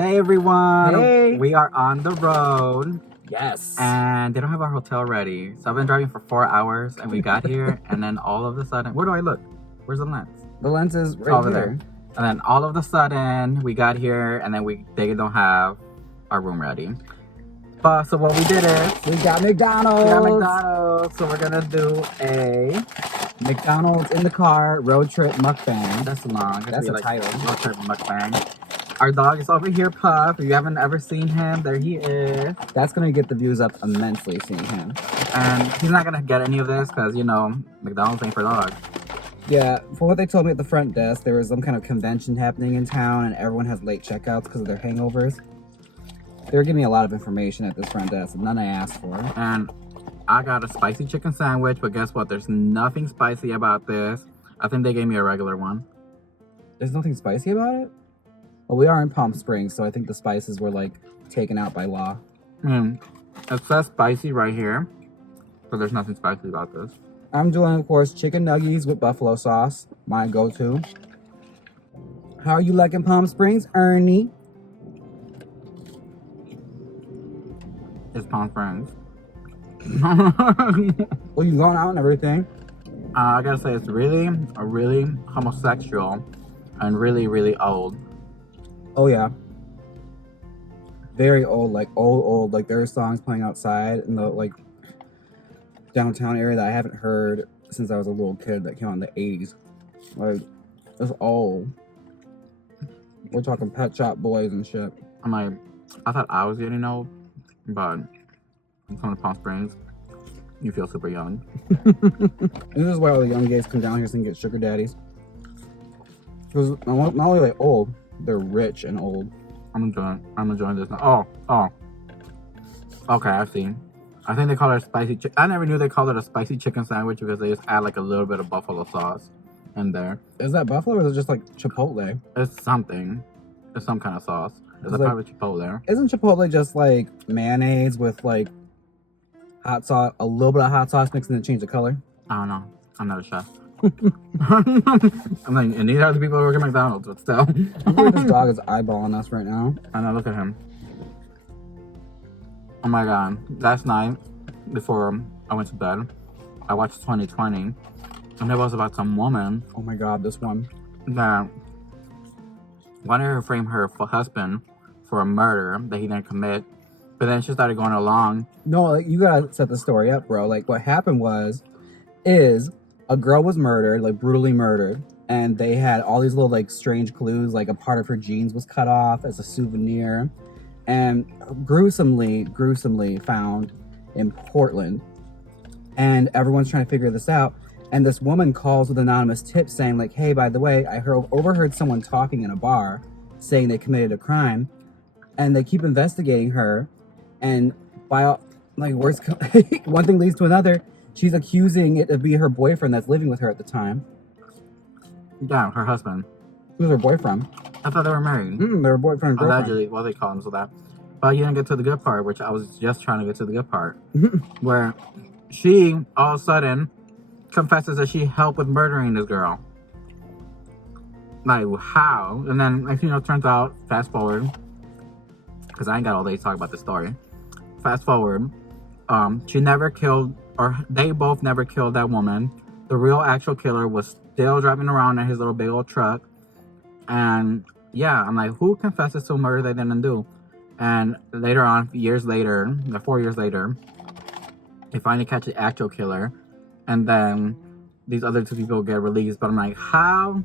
Hey everyone! Hey! We are on the road Yes. and they don't have our hotel ready. So I've been driving for 4 hours and we got here and then all of a sudden, where do I look? Where's the lens? The lens is It's right over here. there. And then all of a sudden we got here and then they don't have our room ready. But so what we did is We got McDonald's. we got McDonald's. So we're gonna do a McDonald's in the car road trip mukbang. that's long. That's the title. Road trip mukbang. Our dog is over here, Puff. If you haven't ever seen him, there he is. That's gonna get the views up immensely seeing him. And he's not gonna get any of this because, you know, McDonald's ain't for dogs. Yeah, for what they told me at the front desk, there was some kind of convention happening in town and everyone has late checkouts because of their hangovers. They were giving me a lot of information at this front desk, none I asked for. And I got a spicy chicken sandwich, but guess what? There's nothing spicy about this. I think they gave me a regular one. There's nothing spicy about it? Well, we are in Palm Springs, so I think the spices were like taken out by law. It says spicy right here, but there's nothing spicy about this. I'm doing, of course, chicken nuggets with buffalo sauce, my go-to. How are you liking Palm Springs, Ernie? It's Palm Springs. Well, you going out and everything. I gotta say, it's really homosexual and really old. Oh, yeah. Very old, like old. Like there are songs playing outside in the like downtown area that I haven't heard since I was a little kid that came out in the 80s. Like, it's old. We're talking Pet Shop Boys and shit. I'm like, I thought I was getting old, but when you come to Palm Springs, you feel super young. This is why all the young gays come down here so they can get sugar daddies. Because not only are they old, they're rich and old. I'm enjoying this now. Oh. Okay, I see. I think they call it a spicy chicken. I never knew they called it a spicy chicken sandwich because they just add like a little bit of buffalo sauce in there. Is that buffalo or is it just like Chipotle? It's something. It's some kind of sauce. It's It's probably Chipotle. Isn't Chipotle just like mayonnaise with like hot sauce, a little bit of hot sauce mixed in to change the color? I don't know. I'm not a chef. I'm like, and these are the people who work at McDonald's, but still. This dog is eyeballing us right now. And I look at him. Oh my god. Last night, before I went to bed, I watched 2020. And it was about some woman Oh my god, this one. that wanted to frame her husband for a murder that he didn't commit. But then she started going along. No, like, you gotta set the story up, bro. Like, what happened is a girl was murdered, like brutally murdered, and they had all these little like strange clues, like a part of her jeans was cut off as a souvenir, and gruesomely found in Portland. And everyone's trying to figure this out. And this woman calls with anonymous tips saying, like, hey, by the way, I overheard someone talking in a bar saying they committed a crime, and they keep investigating her. And by like words, one thing leads to another. She's accusing it of being her boyfriend that's living with her at the time. Yeah, her husband. Who's her boyfriend? I thought they were married. They're boyfriend and girlfriend. Allegedly. Well, they call him so that. But you didn't get to the good part, which I was just trying to get to the good part. Where she, all of a sudden, confesses that she helped with murdering this girl. Like, how? And then, like, you know, turns out, fast forward, because I ain't got all day to talk about this story. Fast forward, she never killed, or they both never killed that woman. The real actual killer was still driving around in his little big old truck. And yeah, I'm like, who confesses to a murder they didn't do? And later on, 4 years later, they finally catch the actual killer. And then these other two people get released. But I'm like, how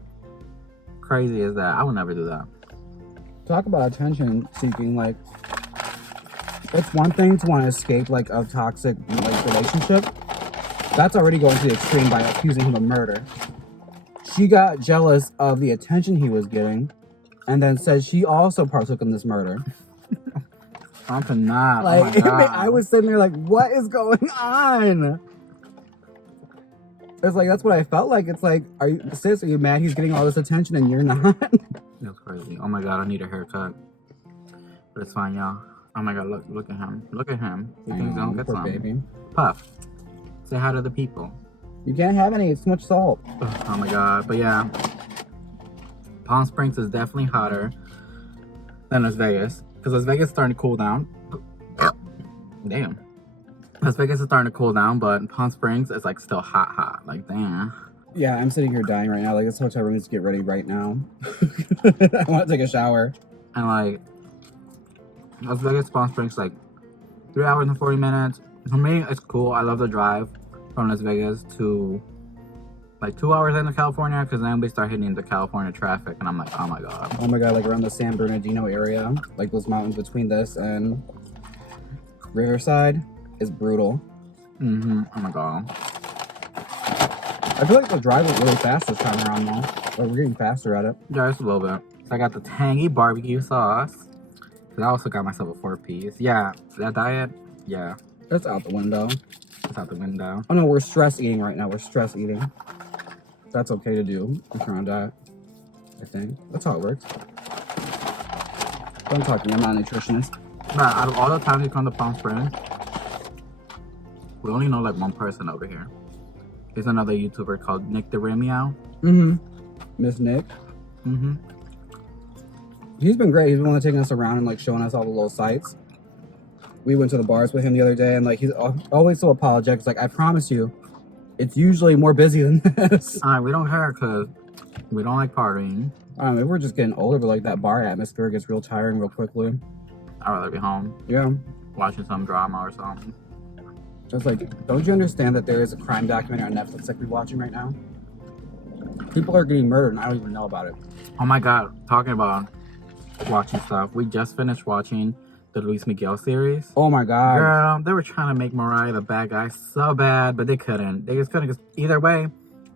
crazy is that? I would never do that. Talk about attention seeking. Like, it's one thing to want to escape like a toxic like relationship. That's already going to the extreme by accusing him of murder. She got jealous of the attention he was getting, and then said she also partook in this murder. I cannot. Like, oh my God. I was sitting there like, what is going on? It's like, that's what I felt like. It's like, are you mad he's getting all this attention and you're not? That's crazy. Oh my God, I need a haircut. But it's fine, y'all. Oh my God, look at him. Look at him. He thinks he don't get poor some. baby. Puff, say hi to the people. You can't have any. It's too much salt. Oh my God. But yeah, Palm Springs is definitely hotter than Las Vegas. Because Las Vegas is starting to cool down. Damn. Las Vegas is starting to cool down, but Palm Springs is like still hot. Like, damn. Yeah, I'm sitting here dying right now. Like, this hotel room needs to get ready right now. I want to take a shower. And like, Las Vegas, Palm Springs, like 3 hours and 40 minutes. For me, it's cool. I love the drive from Las Vegas to like 2 hours into California, because then we start hitting the California traffic, and I'm like, oh my god. Oh my god, like around the San Bernardino area, like those mountains between this and Riverside is brutal. Oh my god. I feel like the drive was really fast this time around though. Or we're getting faster at it. Yeah, just a little bit. So I got the tangy barbecue sauce. And I also got myself a 4-piece. Yeah, that diet, yeah, That's out the window. it's out the window. Oh no, we're stress eating right now. We're stress eating. That's okay to do if you're on diet, I think. That's how it works. Don't talk to me, I'm not a nutritionist. Nah, out of all the times we come to Palm Springs, we only know like one person over here. There's another YouTuber called Nick the Meow. Miss Nick. Mm-hmm. He's been great. He's been taking us around and like showing us all the little sights. We went to the bars with him the other day, and like he's always so apologetic. It's like, I promise you, it's usually more busy than this. We don't care because we don't like partying. Maybe we're just getting older, but like that bar atmosphere gets real tiring real quickly. I'd rather be home Yeah. watching some drama or something. Just like, don't you understand that there is a crime documentary on Netflix that we're watching right now? People are getting murdered and I don't even know about it. Oh my god, talking about watching stuff. We just finished watching the Luis Miguel series. Oh my god. Girl, they were trying to make Mariah the bad guy so bad, but they couldn't. They just couldn't. 'Cause either way,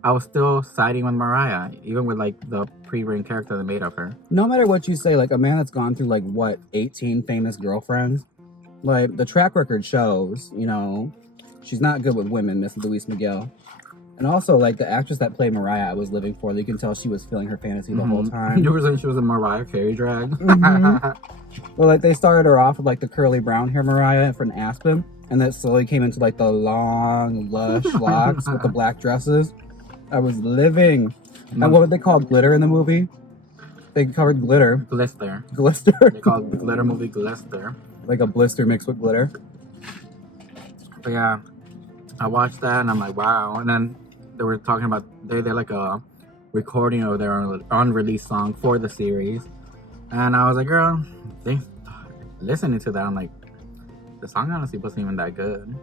I was still siding with Mariah, even with like the pre-written character they made of her. No matter what you say, like a man that's gone through like what, 18 famous girlfriends, like the track record shows, you know, she's not good with women, Miss Luis Miguel. And also, like the actress that played Mariah, I was living for. You can tell she was feeling her fantasy the whole time. You were saying she was a Mariah Carey drag. Well, like they started her off with like the curly brown hair Mariah from Aspen, and then slowly came into like the long, lush locks with the black dresses. I was living. And what would they call glitter in the movie? They covered glitter. Glister. Glister. They call it the glitter movie Glister. Like a blister mixed with glitter. But yeah, I watched that and I'm like, wow. And then they were talking about they're like a recording of their unreleased song for the series, and I was like, girl, listening to that, I'm like, the song honestly wasn't even that good.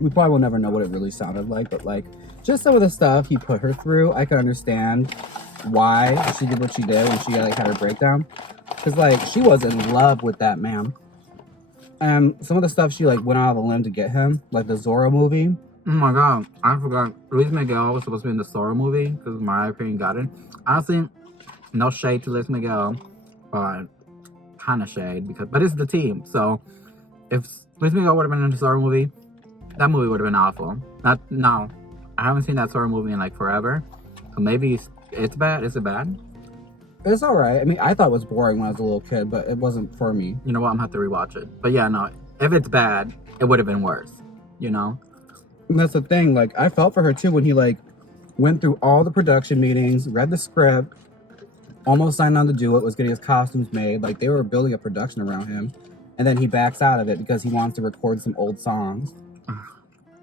We probably will never know what it really sounded like, but like just some of the stuff he put her through, I could understand why she did what she did when she like had her breakdown, because like she was in love with that man. And some of the stuff she like went out of a limb to get him, like the Zorro movie. Oh my god, I forgot. Luis Miguel was supposed to be in the Zorro movie because my opinion got it. Honestly, no shade to Luis Miguel, but kind of shade but it's the team. So if Luis Miguel would have been in the Zorro movie, that movie would have been awful. No, I haven't seen that Zorro movie in like forever. So maybe it's bad. Is it bad? It's all right. I mean, I thought it was boring when I was a little kid, but it wasn't for me. You know what? I'm gonna have to rewatch it. But yeah, no, if it's bad, it would have been worse. You know. And that's the thing, like, I felt for her too when he, like, went through all the production meetings, read the script, almost signed on to do it, was getting his costumes made. Like, they were building a production around him. And then he backs out of it because he wants to record some old songs.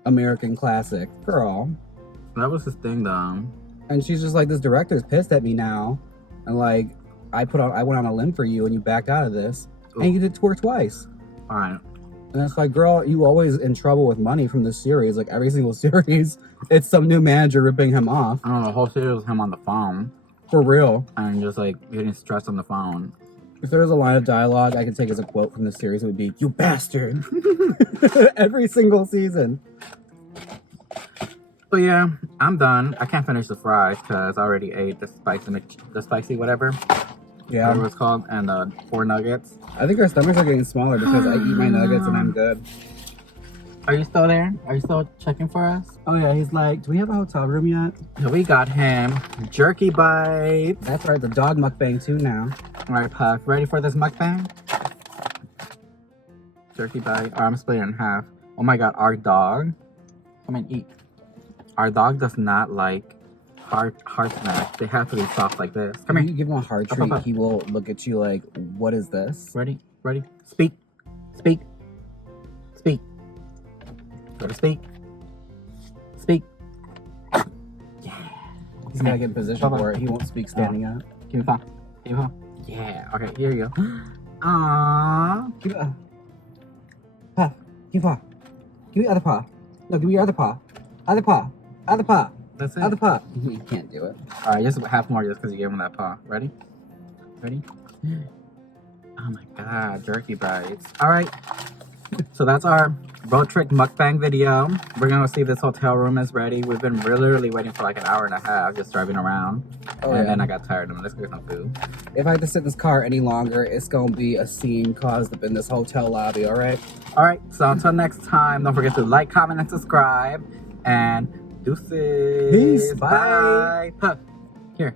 American classic. Girl. That was his thing, though. And she's just like, this director's pissed at me now. And, like, I went on a limb for you and you backed out of this. Ooh. And you did tour twice. All right. And it's like, girl, you always in trouble with money from this series. Like, every single series, it's some new manager ripping him off. I don't know, the whole series was him on the phone. For real. And just, like, getting stressed on the phone. If there was a line of dialogue I could take as a quote from the series, it would be, "You bastard." Every single season. But yeah, I'm done. I can't finish the fries because I already ate the spicy whatever. Yeah. Whatever it's called. And 4 nuggets. I think our stomachs are getting smaller because I eat my nuggets and I'm good. Are you still there? Are you still checking for us? Oh yeah, he's like, do we have a hotel room yet? So we got him jerky bites. That's right, the dog mukbang too now. All right, Puff, ready for this mukbang? Jerky bite. Oh, I'm splitting it in half. Oh my god, our dog. Come and eat. Our dog does not like hard snack. They have to be soft like this. Come If here. you give him a hard Up, treat, up, up. he will look at you like, what is this? Ready? Ready? Speak. Speak. Speak. Go to speak. Speak. Yeah. He's gotta get in position Bye-bye. for it. He won't speak standing up. Give me phone. Give me phone. Yeah. Okay, here you go. Aww. Give it paw. Give paw. Give me other paw. No, give me your other paw. Other paw. Other paw. That's it. Other paw. You can't do it. Alright, just half more just because you gave him that paw. Ready? Ready? Oh my god, jerky bites. Alright. So that's our road trip mukbang video. We're gonna see if this hotel room is ready. We've been literally waiting for like an hour and a half just driving around. Oh, and yeah. then I got tired of them. Let's get some food. If I have to sit in this car any longer, it's gonna be a scene caused up in this hotel lobby, alright? Alright, so until next time, don't forget to like, comment, and subscribe. And deuces. Peace. Bye. Huh. Here.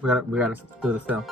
We gotta do this still.